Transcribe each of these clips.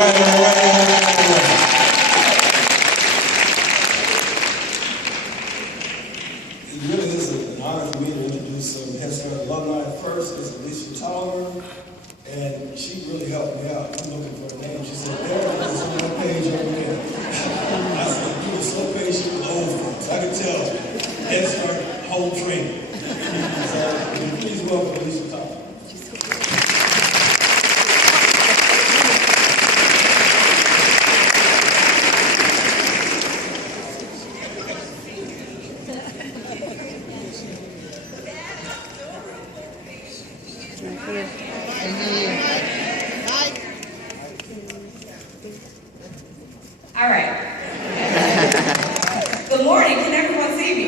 It really is an honor for me to introduce some Head Start alumni. First is Alicia Tolliver, and she really helped me out. I'm looking for a name. She said, there it is on that page over there. I said, you were so patient with old folks. I could tell Head Start whole training. So please welcome Alicia Tolliver. All right. Good morning. Can everyone see me?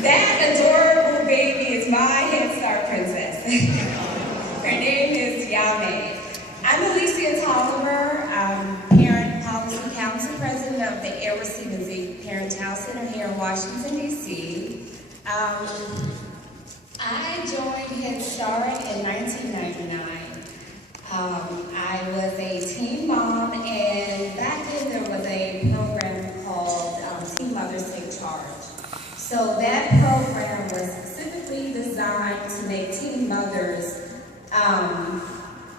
That adorable baby is my Head Start princess. Her name is Yame. I'm Alicia Tolliver. I'm Parent Policy Council President of the Aerosy Music Parent Child Center here in Washington, D.C. I joined Head Start in 1999. I was a teen mom, and back then there was a program called Teen Mothers Take Charge. So that program was specifically designed to make teen mothers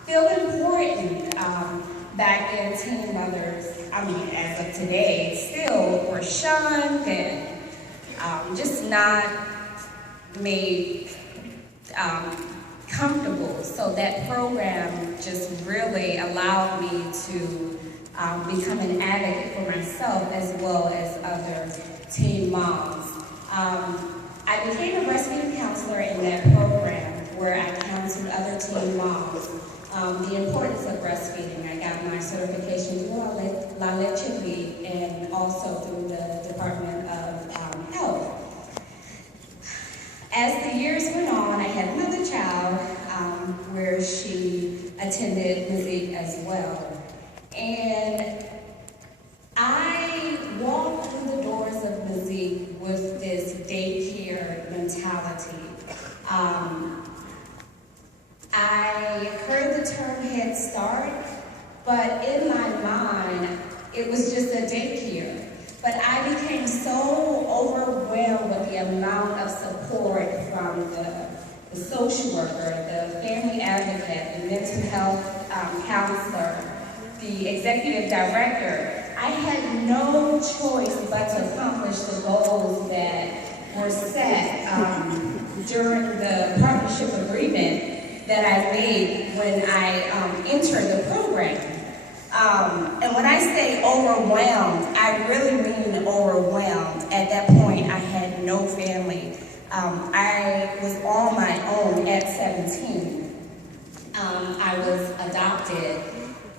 feel important. Back then, teen mothers, as of today, still were shunned and just not made comfortable. So that program just really allowed me to become an advocate for myself as well as other teen moms. I became a breastfeeding counselor in that program where I counseled other teen moms. The importance of breastfeeding. I got my certification through La Leche League and also through the Department of Health. As the years went on, I had another child where she attended music as well. And I walked through the doors of music with this daycare mentality. I heard the term Head Start, but in my mind, it was just a daycare. But I became so overwhelmed with the amount of support from the social worker, the family advocate, the mental health counselor, the executive director. I had no choice but to accomplish the goals that were set during the partnership agreement that I made when I entered the program. And when I say overwhelmed, I really mean overwhelmed. At that point, I had no family. I was on my own at 17. I was adopted,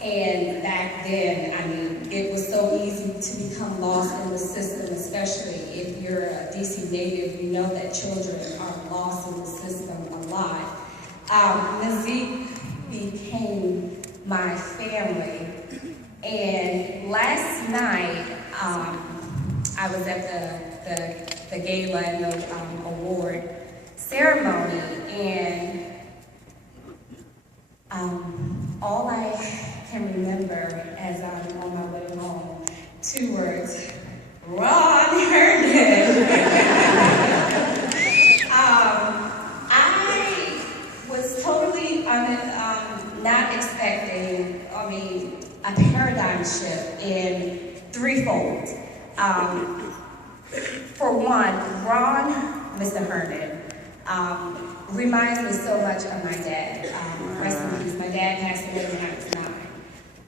and back then, it was so easy to become lost in the system, especially if you're a DC native. You know that children are lost in the system a lot. Music became my family. And last night, I was at the gala and the award ceremony, and all I can remember as I'm on my way home, 2 words: Ron Herndon. I was totally not expecting, a paradigm shift in threefold. For one, Ron, Mr. Herndon, reminds me so much of my dad. Rest in peace. My dad passed away when I was 9.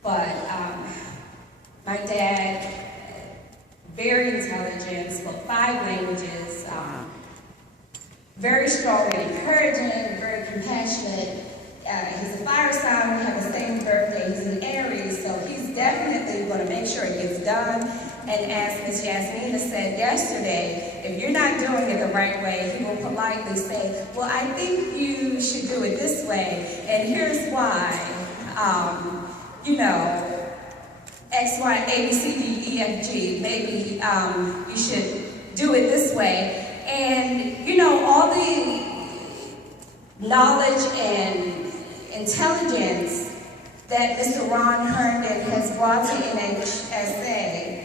But my dad, very intelligent, spoke 5 languages, very strong and encouraging, very compassionate. He's a fire sign. We have the same birthday. He's an Aries, so he's definitely going to make sure it gets done. And as Ms. Yasmina said yesterday, if you're not doing it the right way, he will politely say, well, I think you should do it this way, and here's why. X, Y, A, B, C, D, E, F, G, maybe you should do it this way. And, all the knowledge and intelligence that Mr. Ron Herndon has brought to NHSA,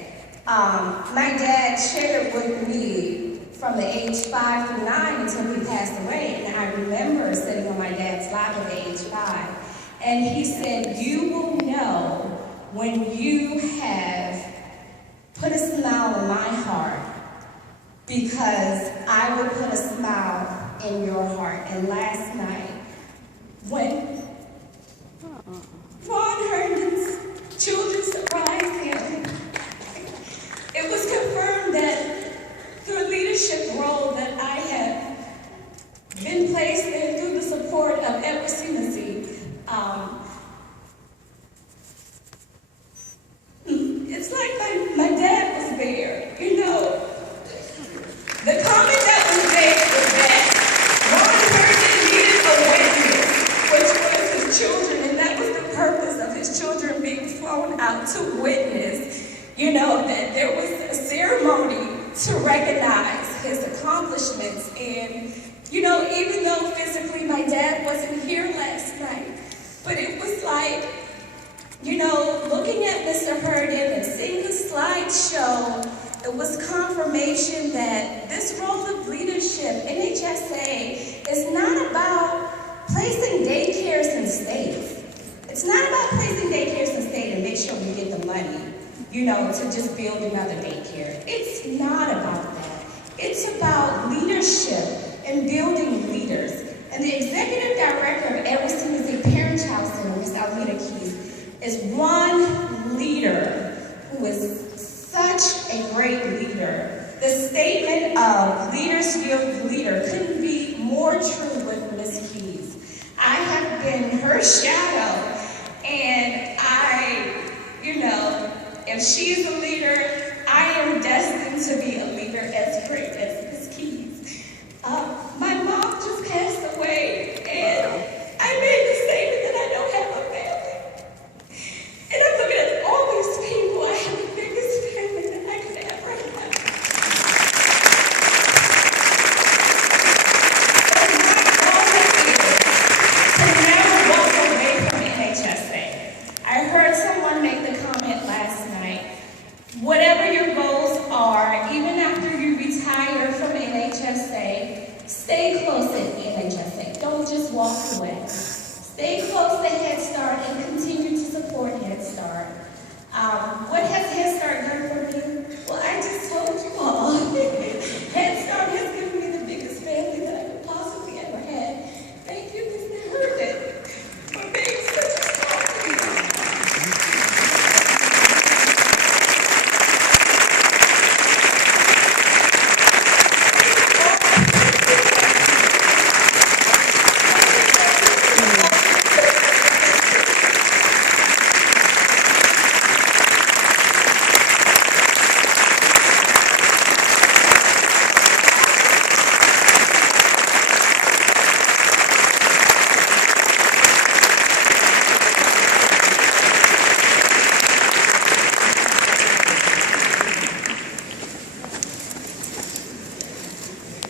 my dad shared with me from the age 5 through 9 until he passed away. And I remember sitting on my dad's lap at age 5. And he said, you will know when you have put a smile in my heart, because I will put a smile in your heart. And last night, when Ron Herndon's children surprised him, it was confirmed that through a leadership role that I have been placed in through the support of Edward Seamasy, it's like my dad was there, you know. The comment that was made was that Ron Herndon needed a witness, which was his children, and that was the purpose of his children being flown out to witness, you know, that there was a ceremony to recognize his accomplishments. And, you know, even though physically my dad wasn't here last night, but it was like, you know, looking at Mr. Herndon and seeing the slideshow, it was confirmation that this role of leadership, NHSA, is not about placing daycares in states. It's not about placing daycares in state and make sure we get the money, you know, to just build another daycare. It's not about that. It's about leadership and building leaders. And the executive director of Edward Seamasy Parent-Child Center, Ms. Alumni, is one leader who is such a great leader. The statement of leaders yield leader couldn't be more true with Ms. Keys. I have been her shadow, and you know, if she's a leader, I am destined to be a leader as great as Ms. Keys. My mom just passed away, and I made the statement that I don't have a family. And I'm looking at all these people. I have the biggest family that I could ever have. But my goal is to never walk away from NHSA. I heard someone make the comment last night, whatever your goals are, even after you retire from NHSA, stay close to NHSA. Don't just walk away. Stay close to Head Start and continue to support Head Start.